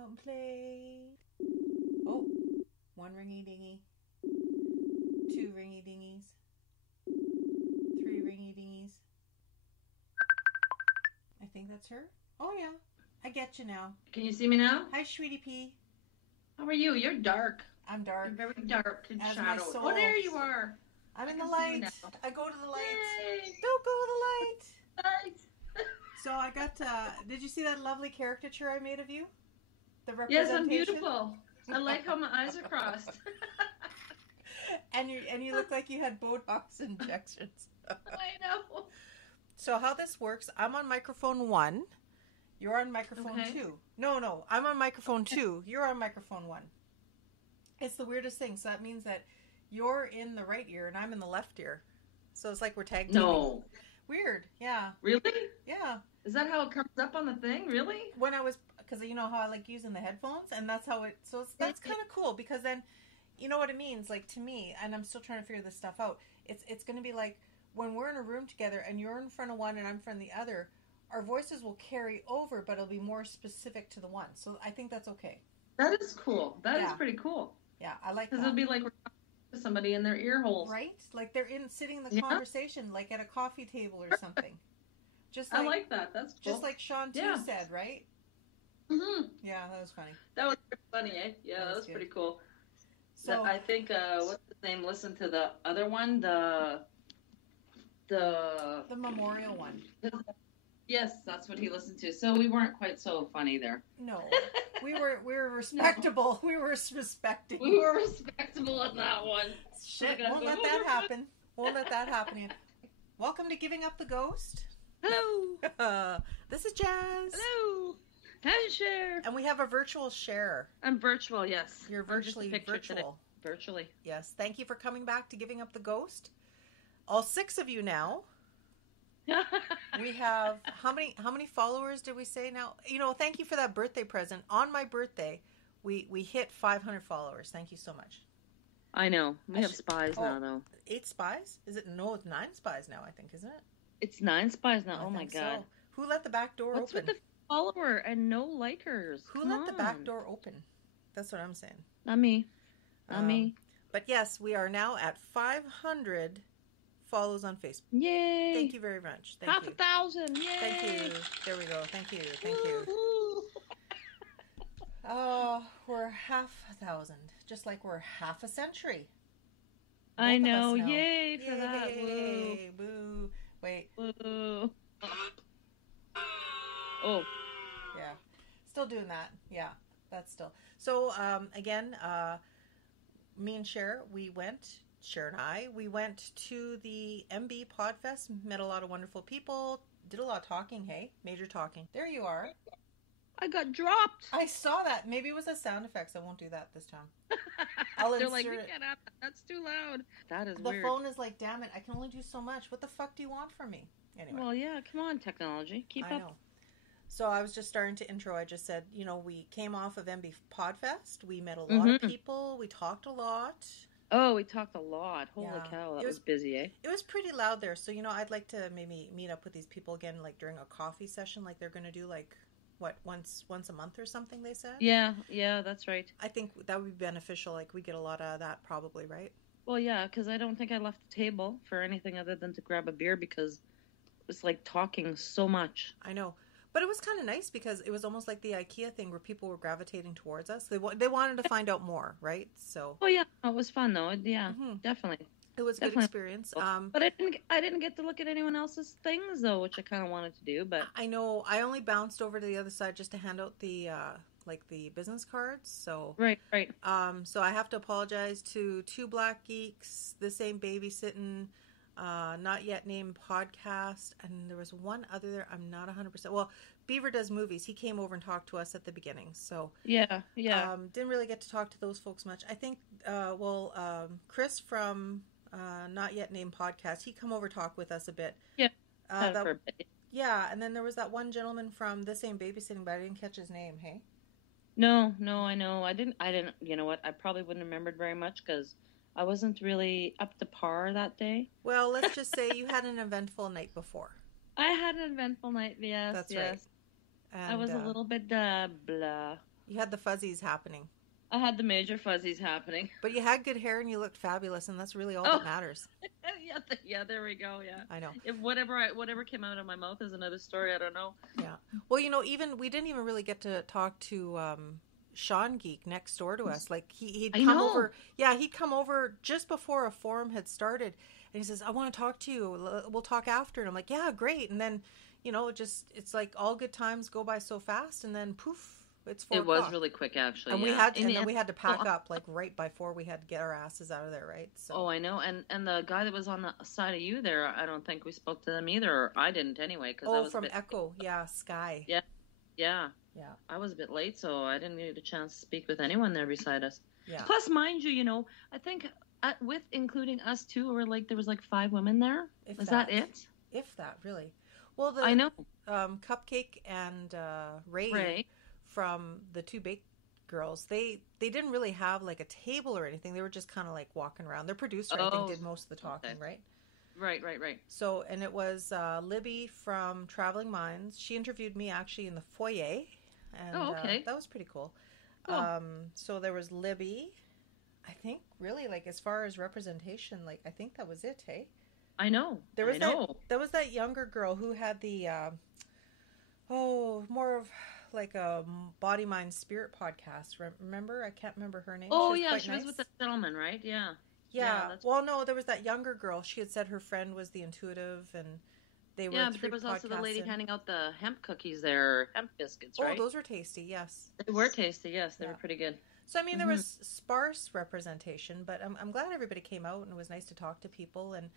out and play. Oh, one ringy dingy, two ringy dingies, three ringy dingies. I think that's her. Oh yeah, I get you now. Can you see me now? Hi, Sweetie Pea. How are you? You're dark. I'm dark. You're very dark and As shadowed. my soul. Oh, there you are. I'm in the light. I go to the light. Yay. Don't go to the light. Light. So I got, did you see that lovely caricature I made of you? The Yes, representation? I'm beautiful. I like how my eyes are crossed. and you look like you had Botox injections. I know. So how this works, I'm on microphone 1. You're on microphone 2. No, I'm on microphone 2. You're on microphone 1. It's the weirdest thing. So that means that you're in the right ear and I'm in the left ear. So it's like we're tag teaming. No. Weird, yeah. Really? Yeah. Is that how it comes up on the thing? Really? When I was, because you know how I like using the headphones, and that's how it. So that's kind of cool because then, you know what it means. Like to me, and I'm still trying to figure this stuff out. It's going to be like when we're in a room together and you're in front of one and I'm in front of the other. Our voices will carry over, but it'll be more specific to the one. So I think that's okay. That is cool. That is pretty cool. Yeah, I like that. Because it'll be like we're talking to somebody in their ear holes. Right? Like they're sitting in the conversation, like at a coffee table or something. Just like, I like that. That's cool. Just like Sean too said, right? Mm-hmm. Yeah, that was funny. That was pretty funny, eh? Yeah, that was pretty cool. So I think what's his name? Listen to the other one, the memorial one. Yes, that's what he listened to. So we weren't quite so funny there. No, we were respectable. No. We were respecting. We were respectable at that one. Shit, won't let that happen. Won't let that happen. Welcome to Giving Up the Ghost. Hello. This is Jas. Hello. Hi, Sher. And we have a virtual Sher. I'm virtual, yes. You're virtually virtual. Today. Virtually. Yes. Thank you for coming back to Giving Up the Ghost. All 6 of you now. We have how many followers did we say now? You know, thank you for that birthday present. On my birthday, we hit 500 followers. Thank you so much. I know. We have spies now, though. 8 spies? Is it? No, it's 9 spies now, I think, isn't it? It's 9 spies now. Oh my God. So. Who let the back door What's open? With the follower and no likers? Who let the back door open? That's what I'm saying. Not me. Not me. But yes, we are now at 500 follows on Facebook. Yay! Thank you very much. Thank Half you. 1,000. Yay! Thank you. There we go. Thank you. Thank you. Oh, we're 500,000. Just like we're half a century. I know. Yay for that. Woo. Boo. Wait. Woo. Oh. Yeah. Still doing that. Yeah. That's still. So, again, me and Sher, Sher and I, we went to the MB Podfest, met a lot of wonderful people, did a lot of talking, hey? Major talking. There you are. I got dropped. I saw that. Maybe it was a sound effects. I won't do that this time. I'll They're insert like, it. can't have that. That's too loud. That is the weird. The phone is like, damn it, I can only do so much. What the fuck do you want from me? Anyway. Well, yeah, come on, technology. Keep up. I know. So I was just starting to intro. I just said, you know, we came off of MB Podfest. We met a lot of people. We talked a lot. Oh, we talked a lot. Holy cow, that was busy, eh? It was pretty loud there. So, you know, I'd like to maybe meet up with these people again, like during a coffee session, like they're going to do like, what, once a month or something, they said? Yeah, that's right. I think that would be beneficial. Like, we get a lot of that probably, right? Well, yeah, because I don't think I left the table for anything other than to grab a beer because it was like talking so much. I know. But it was kind of nice because it was almost like the IKEA thing where people were gravitating towards us. They wanted to find out more, right? So. Oh yeah, it was fun though. Yeah, definitely. It was a good experience. But I didn't get to look at anyone else's things though, which I kind of wanted to do. But I know I only bounced over to the other side just to hand out the like the business cards. So right. So I have to apologize to 2 Black Geeks, the same Babysittin. Not Yet Named Podcast, and there was one other there. I'm not 100%. Well, Beaver Does Movies. He came over and talked to us at the beginning. So yeah. Didn't really get to talk to those folks much. I think Chris from Not Yet Named Podcast. He come over talk with us a bit. Yeah. For a bit. Yeah, and then there was that one gentleman from The Same Babysitting, but I didn't catch his name. Hey. No, I know. I didn't. You know what? I probably wouldn't have remembered very much because I wasn't really up to par that day. Well, let's just say you had an eventful night before. I had an eventful night, yes. That's right. And, I was a little bit blah. You had the fuzzies happening. I had the major fuzzies happening. But you had good hair and you looked fabulous, and that's really all that matters. Yeah, there we go, yeah. I know. If whatever came out of my mouth is another story, I don't know. Yeah. Well, we didn't even really get to talk to Seangeek next door to us. Like, he'd come over. Yeah, he'd come over just before a forum had started, and he says, I want to talk to you. We'll talk after. And I'm like, yeah, great. And then, it's like all good times go by so fast, and then poof. It's 4 o'clock. It was really quick, actually. And yeah. then we had to pack up like right before we had to get our asses out of there, right? So. Oh, I know. And the guy that was on the side of you there, I don't think we spoke to them either. Or I didn't anyway. From Echo. Yeah, Sky. Yeah. I was a bit late, so I didn't get a chance to speak with anyone there beside us. Yeah. Plus, mind you, I think with including us two, there was like 5 women there. Was that it? If that, really. Well, I know. Cupcake and Ray. From the 2 bake girls, they didn't really have like a table or anything. They were just kind of like walking around. Their producer, I think, did most of the talking, right? Right. So, and it was Libby from Traveling Minds. She interviewed me actually in the foyer, and that was pretty cool. So there was Libby. I think really like as far as representation, like I think that was it. Hey, I know. There was that younger girl who had the more of like a body, mind, spirit podcast. Remember? I can't remember her name. Oh, she was with the gentleman, right? Yeah. Well, no, there was that younger girl. She had said her friend was the intuitive, and they were. Yeah, but there was also the lady handing out the hemp cookies there, hemp biscuits, right? Oh, those were tasty. Yes, they were tasty. Yes, they were pretty good. So I mean, there was sparse representation, but I'm glad everybody came out, and it was nice to talk to people, and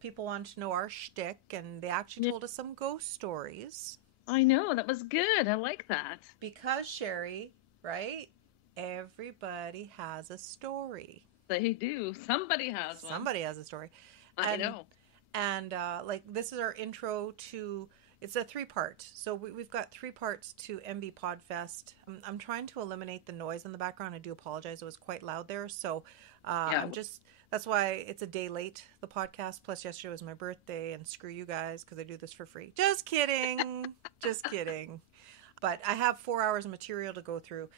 people wanted to know our shtick, and they actually told us some ghost stories. I know, that was good. I like that. Because, Sherry, right? Everybody has a story. They do. Somebody has one. Somebody has a story. I know. And, this is our intro to... It's a 3-part. So we've got 3 parts to MB Podfest. I'm trying to eliminate the noise in the background. I do apologize. It was quite loud there. So that's why it's a day late, the podcast. Plus yesterday was my birthday, and screw you guys because I do this for free. Just kidding. Just kidding. But I have 4 hours of material to go through.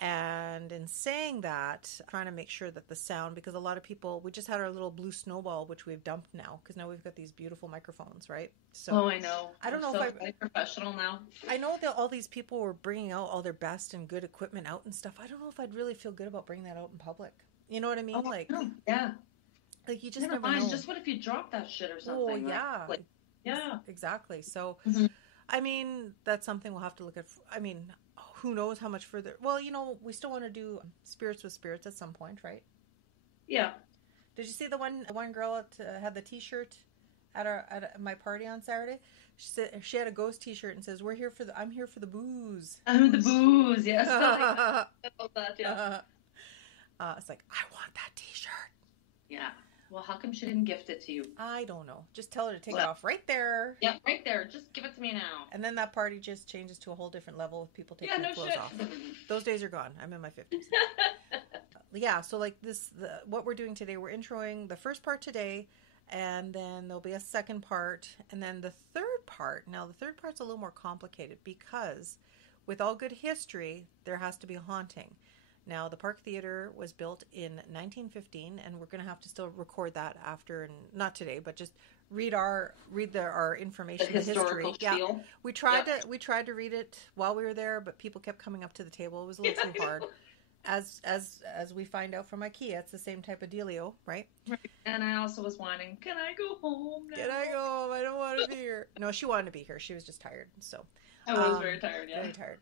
And in saying that, I'm trying to make sure that the sound, because a lot of people, we just had our little blue snowball, which we've dumped now, because now we've got these beautiful microphones, right? So I know. I don't know if I'm professional now. I know that all these people were bringing out all their best and good equipment out and stuff. I don't know if I'd really feel good about bringing that out in public. You know what I mean? Yeah. Like you just never mind. know. Just what if you drop that shit or something? Oh, yeah. Yeah. Exactly. So, I mean, that's something we'll have to look at. I mean, who knows how much further. Well, we still want to do Spirits with Spirits at some point, right? Yeah. Did you see the one girl had the T-shirt at my party on Saturday? She said she had a ghost T-shirt and says, I'm here for the booze. I'm the booze. Yes. I love that. Yeah. It's like, I want that T-shirt. Yeah. Well, how come she didn't gift it to you? I don't know. Just tell her to take it off right there. Yeah, right there. Just give it to me now. And then that party just changes to a whole different level with people taking their clothes off. Those days are gone. I'm in my 50s. So like what we're doing today, we're introing the first part today, and then there'll be a second part, and then the third part. Now, the third part's a little more complicated because with all good history, there has to be a haunting. Now, the Park Theater was built in 1915, and we're going to have to still record that after, and not today, but just read our information, the history. Yeah, we tried to read it while we were there, but people kept coming up to the table. It was a little too hard. As we find out from IKEA, it's the same type of dealio, right? Right. And I also was whining, can I go home now? Can I go home? I don't want to be here. No, she wanted to be here. She was just tired. So I was very tired. Yeah, very tired.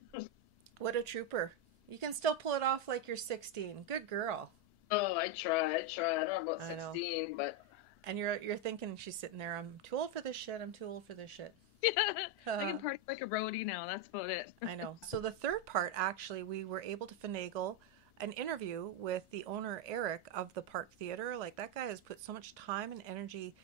What a trooper. You can still pull it off like you're 16. Good girl. Oh, I try. I don't know about 16, but... And you're thinking, she's sitting there, I'm too old for this shit. Yeah, I can party like a roadie now. That's about it. I know. So the third part, actually, we were able to finagle an interview with the owner, Eric, of the Park Theater. Like, that guy has put so much time and energy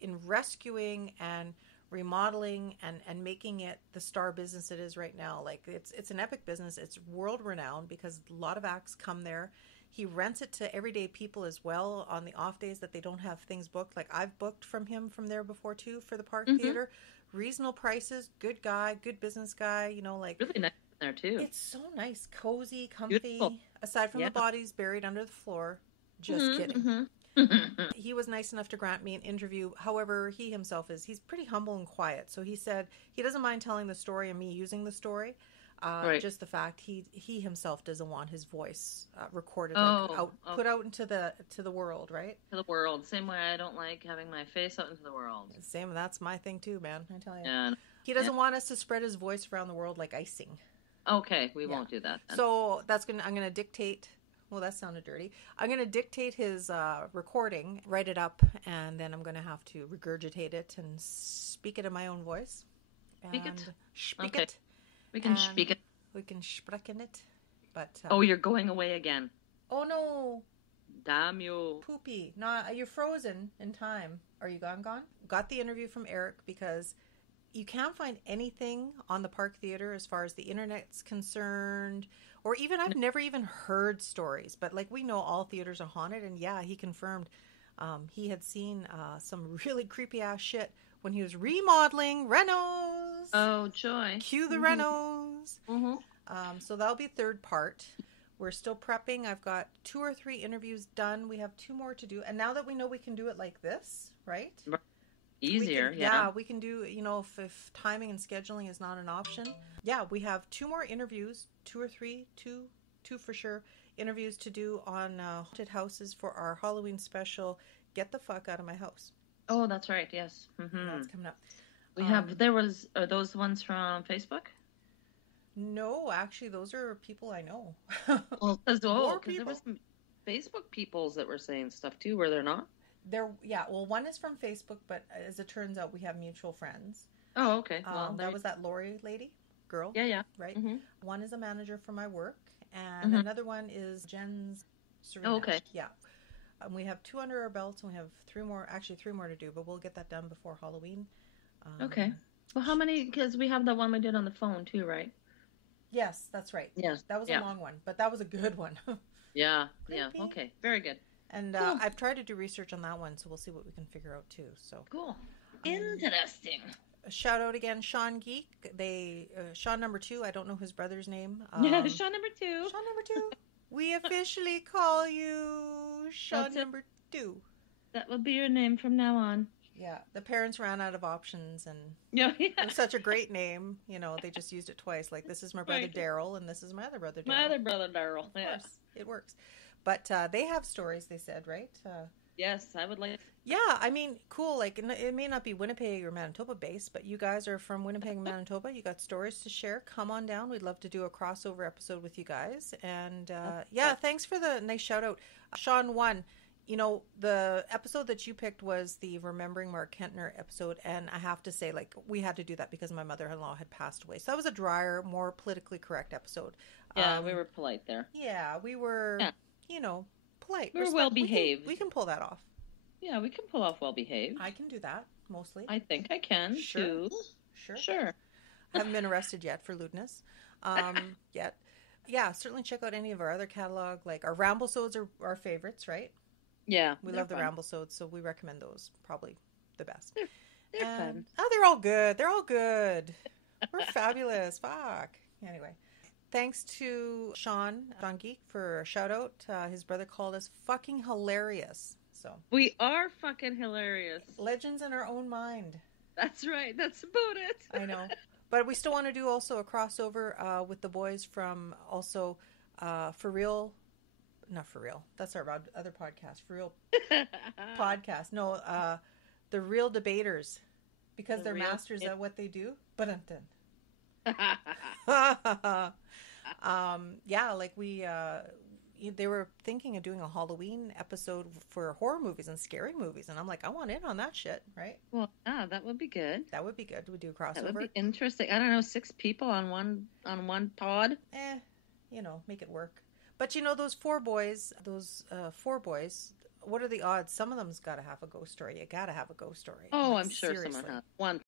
in rescuing and remodeling and making it the star business it is right now. Like, it's an epic business. It's world renowned because a lot of acts come there. He rents it to everyday people as well on the off days that they don't have things booked. Like, I've booked from him from there before too for the Park Theater. Reasonable prices, good guy, good business guy, like really nice there too. It's so nice, cozy, comfy. Beautiful. Aside from Yeah. the bodies buried under the floor. Just kidding. Mm-hmm. He was nice enough to grant me an interview. However, he himself he's pretty humble and quiet. So he said he doesn't mind telling the story and me using the story. Right. Just the fact he himself doesn't want his voice recorded, put out into the world, right? To the world. Same way I don't like having my face out into the world. Same, that's my thing too, man. I tell you. Yeah. He doesn't want us to spread his voice around the world like icing. Okay, we won't do that then. So I'm going to dictate. Well, that sounded dirty. I'm going to dictate his recording, write it up, and then I'm going to have to regurgitate it and speak it in my own voice. Speak it? Speak Okay. it. We can speak it. We can sprechen it. But Oh, you're going away again. oh no, Damn you. poopy! No, you're frozen in time. Are you gone? Got the interview from Eric because you can't find anything on the Park Theater as far as the internet's concerned, or even I've never even heard stories. But like we know, all theaters are haunted, and yeah, he confirmed he had seen some really creepy ass shit when he was remodeling renos. Oh, joy. Cue the renos. Mm-hmm. So that'll be third part. We're still prepping. I've got 2 or 3 interviews done. We have 2 more to do. And now that we know we can do it like this, right? Easier, We can do, if timing and scheduling is not an option. Yeah, we have 2 more interviews, 2 or 3, 2 for sure, interviews to do on haunted houses for our Halloween special, Get the Fuck Out of My House. Oh, that's right, yes. Mm-hmm. That's coming up. We are those the ones from Facebook? No, actually, those are people I know. Well, because there people. were some Facebook peoples that were saying stuff too, were there not? One is from Facebook, but as it turns out, we have mutual friends. Oh, okay. Well, that was that Lori girl. Yeah. Right? Mm-hmm. One is a manager for my work, and another one is Jen's Serena. Oh, okay. Yeah. We have 2 under our belts, and we have 3 more to do, but we'll get that done before Halloween. Okay. Well, how many? Because we have the one we did on the phone too, right? Yes, that's right. Yes. That was a long one, but that was a good one. Yeah. Creepy. Okay. Very good. And Cool. I've tried to do research on that one, so we'll see what we can figure out too. So Cool. Interesting. Shout out again, Seangeek. Sean number 2. I don't know his brother's name. Yeah, Sean number 2. Sean number 2. We officially call you Sean number 2. That will be your name from now on. Yeah, the parents ran out of options, and Yeah. it was such a great name. They just used it twice. Like, this is my brother Right. Daryl, and this is my other brother Daryl. My other brother Daryl. Of course, it works. But they have stories, they said, right? Yes, I would like. Yeah, I mean, cool. Like, it may not be Winnipeg or Manitoba based, but you guys are from Winnipeg and Manitoba. You got stories to share. Come on down. We'd love to do a crossover episode with you guys. And thanks for the nice shout out. Sean 1, the episode that you picked was the Remembering Mark Kentner episode. And I have to say, like, we had to do that because my mother-in-law had passed away. So that was a drier, more politically correct episode. Yeah, we were polite there. Yeah, we were, polite. We were well behaved. We can pull that off. Yeah, we can pull off well behaved. I can do that, mostly. I think I can, Sure. too. Sure. I haven't been arrested yet for lewdness. Yet. Yeah, certainly check out any of our other catalog. Like, our Ramblesodes are our favorites, right? Yeah. We love the Ramblesodes, so we recommend those. Probably the best. They're fun. Oh, they're all good. They're all good. We're fabulous. Fuck. Anyway. Thanks to Seangeek, for a shout out. His brother called us fucking hilarious. So We are fucking hilarious. legends in our own mind. That's right. That's about it. I know. But we still want to do also a crossover with the boys from also For Real. Not For Real. That's our other podcast. For Real podcast. No, The Real Debaters. Because they're masters at what they do. But they were thinking of doing a Halloween episode for horror movies and scary movies, and I'm like, I want in on that shit, right? Well, that would be good. That would be good. We do a crossover. That would be interesting. I don't know, 6 people on one pod. Make it work. But those 4 boys, what are the odds? Some of them's got to have a ghost story. You got to have a ghost story. Oh, Like, I'm sure seriously. someone has one.